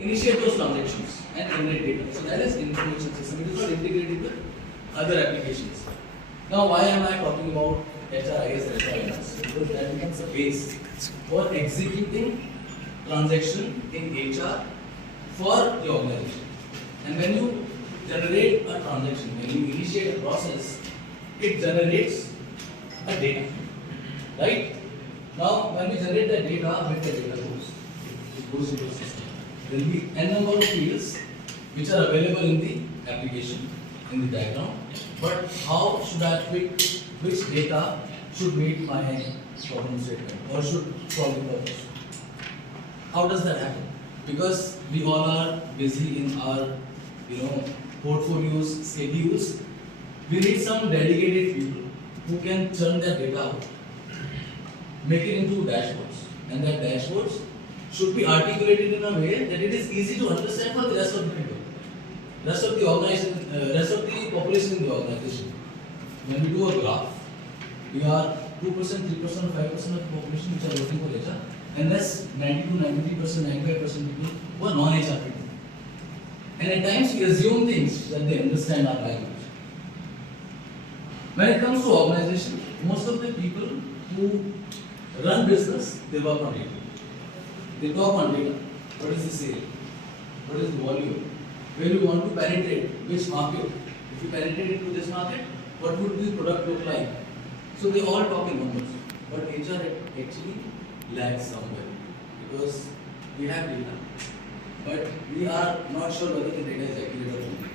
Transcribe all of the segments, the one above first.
initiate those transactions and generate data. So that is information system. It is not integrated with other applications. Now, why am I talking about HRIS and HRIS? Because that becomes a base for executing transaction in HR for the organization. And when you generate a transaction, when you initiate a process, it generates a data, right? Now, when we generate that data, where the data goes? It goes into a system. There will be n number of fields which are available in the application, in the diagram. But how should I pick which data should meet my problem statement or should solve the purpose? How does that happen? Because we all are busy in our, portfolios, schedules. We need some dedicated people who can churn their data out, make it into dashboards, and that dashboards should be articulated in a way that it is easy to understand for the rest of the people, rest of the organization, rest of the population in the organization. When we do a graph, we are 2%, 3%, 5% of the population which are working for HR, and less 90 to 93%, 95% people who are non-HR people. And at times we assume things that they understand our language. When it comes to organization, most of the people who run business, they work on data. They talk on data. What is the sale? What is the volume? Where you want to penetrate? Which market? If you penetrate into this market, what would the product look like? So they all talk in numbers. But HR actually lags somewhere because we have data, but we are not sure whether the data is accurate or not.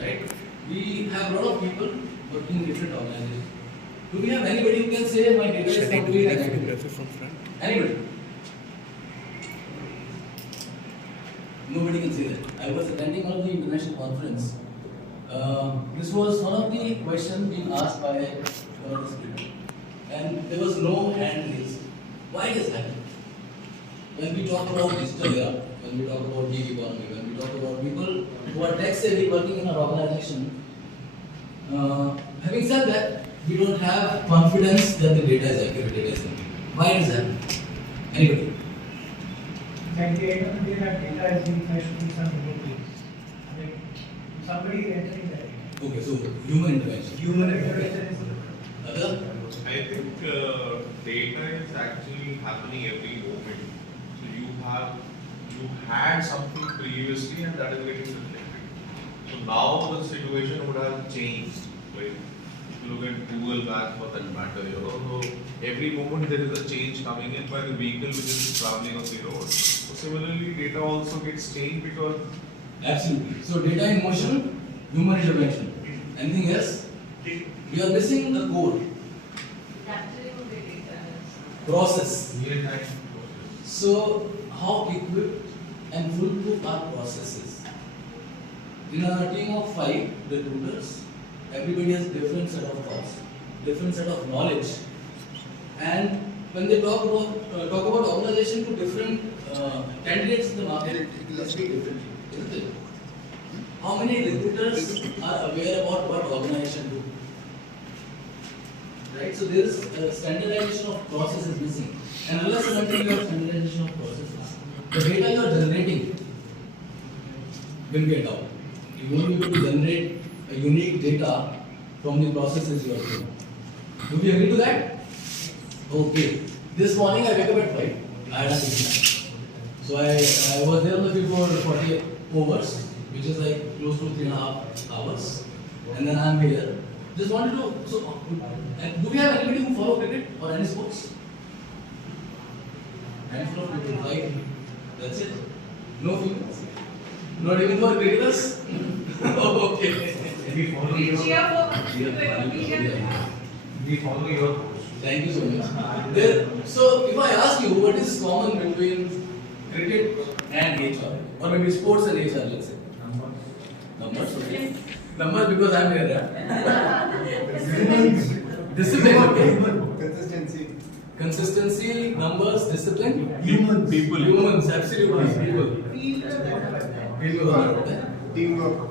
Right? We have a lot of people working in different organizations. Do we have anybody who can say my data is complete and accurate? Anybody? Nobody can say that. I was attending one of the international conference. This was one of the questions being asked by one of the speakers, and there was no hand raised. Why does that happen? When we talk about digital era, when we talk about gig economy, when we talk about people who are tech savvy working in our organization, having said that, we don't have confidence that the data is accurate, data is complete. Why does that happen? Anybody? Like the end of the day, that data is being fetched from some remote place. Like somebody entering that data. Okay, so human intervention. Human intervention is Other? I think data is actually happening every moment. So you had something previously and that is getting reflected. So now the situation would have changed. Like if you look at Google back for that matter, so every moment there is a change coming in by the vehicle which is traveling on the road. So similarly, data also gets changed because Absolutely. So data in motion, human intervention. Anything else? We are missing the code. Process. real-time process. So how equipped and foolproof are processes? In a team of 5 recruiters, everybody has different set of thoughts, different set of knowledge, and when they talk about organization to different candidates in the market, it must be different, isn't it? How many recruiters are aware about what organization do? Right, so there is standardization of process is missing, and unless and until you have standardization of processes, the data you are generating will get out. You won't be able to generate a unique data from the processes you are doing. Do we agree to that? Okay. This morning I wake up at 5. I had a meeting. So I was there on the field for 40 hours, which is like close to 3.5 hours, and then I am here. Just wanted to. So, do we have anybody who follow cricket or any sports? Handful of people, right? That's it. No females. Not even for cricketers. Okay. We follow your course. Thank you so much. So, if I ask you what is common between cricket and HR, or maybe sports and HR, let's say. Numbers. Okay. Numbers because I'm here. Discipline. Okay. Consistency, numbers, discipline. Humans, absolutely. People. Teamwork.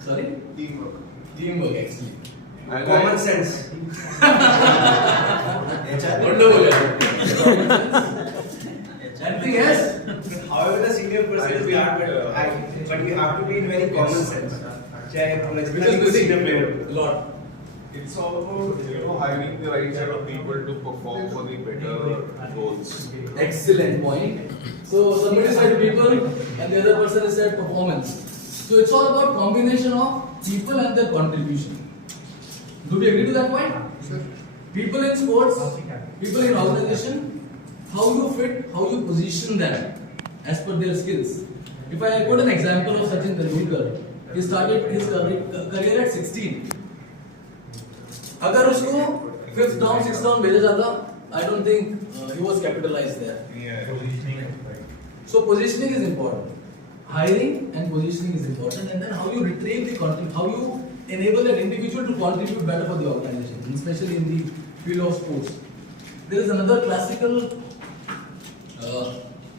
Sorry? Teamwork, actually. Common sense. Wonderful. Anything else? However, the senior 100% we are, but we have to be in very common sense. चाहे Which is missing a lot. It's all about hiring the right set of people to perform for the better roles. Excellent point. So somebody said people and the other person said performance. So it's all about combination of people and their contribution. Do we agree to that point? People in sports, people in organization, how you fit, how you position them as per their skills. If I quote an example of Sachin Tendulkar, he started his career at 16. अगर उसको 5th down, 6th down भेजा जाता, I don't think he was capitalized there. So positioning is important. Hiring and positioning is important, and then how you retrieve the content, how you enable that individual to contribute better for the organization, especially in the field of sports. There is another classical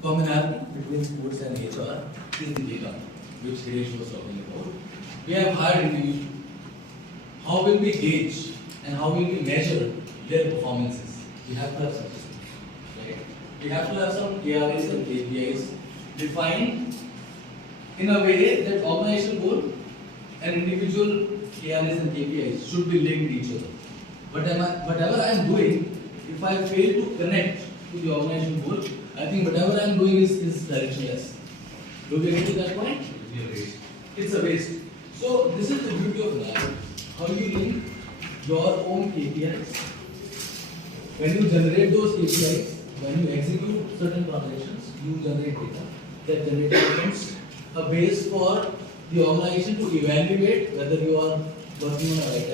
commonality between sports and HR is the data, which Hitesh was talking about. We have hired individuals. How will we gauge and how will we measure their performances? We have to have such a system. Right? We have to have some KRAs and KPIs defined in a way that organizational goal and individual KRAs and KPIs should be linked to each other. Whatever I am doing, if I fail to connect to the organizational goal, I think whatever I am doing is directionless. Do we agree to that point? It's a waste. So this is the beauty of lab. How you link your own KPIs. When you generate those KPIs, when you execute certain transactions, you generate data. That data becomes a base for the organization to evaluate whether you are working on a right